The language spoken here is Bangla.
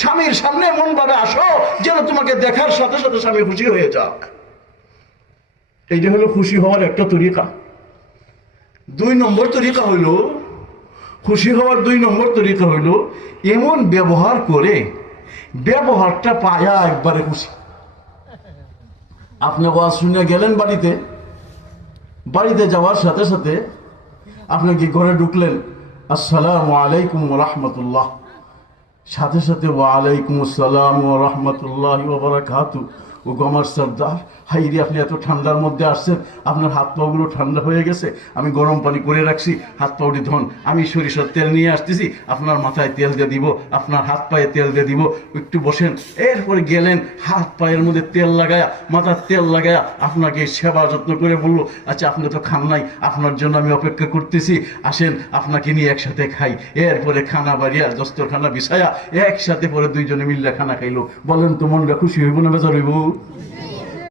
স্বামীর সামনে এমন ভাবে আসো যেন তোমাকে দেখার সাথে সাথে স্বামী খুশি হয়ে যাক। এইটা হলো খুশি হওয়ার একটা তরিকা। 2 নম্বর তরিকা হইল, খুশি হওয়ার 2 নম্বর তরিকা হইল এমন ব্যবহার করে ব্যবহারটা পায়া একবারে খুশি। আপনি ওয়াজ শুনে গেলেন বাড়িতে যাওয়ার সাথে সাথে আপনি কি ঘরে ঢুকলেন, আসসালামু আলাইকুম ওয়া রাহমাতুল্লাহ, সাথে সাথে ওয়া আলাইকুম আসসালাম ওয়া রাহমাতুল্লাহি ওয়া বারাকাতুহু। ও গমার সর্দার, হাই রে, আপনি এত ঠান্ডার মধ্যে আসছেন, আপনার হাত পাগুলো ঠান্ডা হয়ে গেছে, আমি গরম পানি করে রাখছি, হাত পাউটি ধন, আমি সরিষার তেল নিয়ে আসতেছি, আপনার মাথায় তেল দিয়ে দিব, আপনার হাত পায়ে তেল দিয়ে দিব, একটু বসেন। এরপরে গেলেন, হাত পায়ের মধ্যে তেল লাগায়া, মাথার তেল লাগায়া আপনাকে সেবা যত্ন করে বললো, আচ্ছা আপনি তো খান নাই, আপনার জন্য আমি অপেক্ষা করতেছি, আসেন আপনাকে নিয়ে একসাথে খাই। এরপরে খানা বাড়িয়া দস্তরখানা বিছায়া একসাথে পরে 2 জনে মিল্লা খানা খাইলো। বলেন তো মনটা খুশি হইব না বেজার হইব?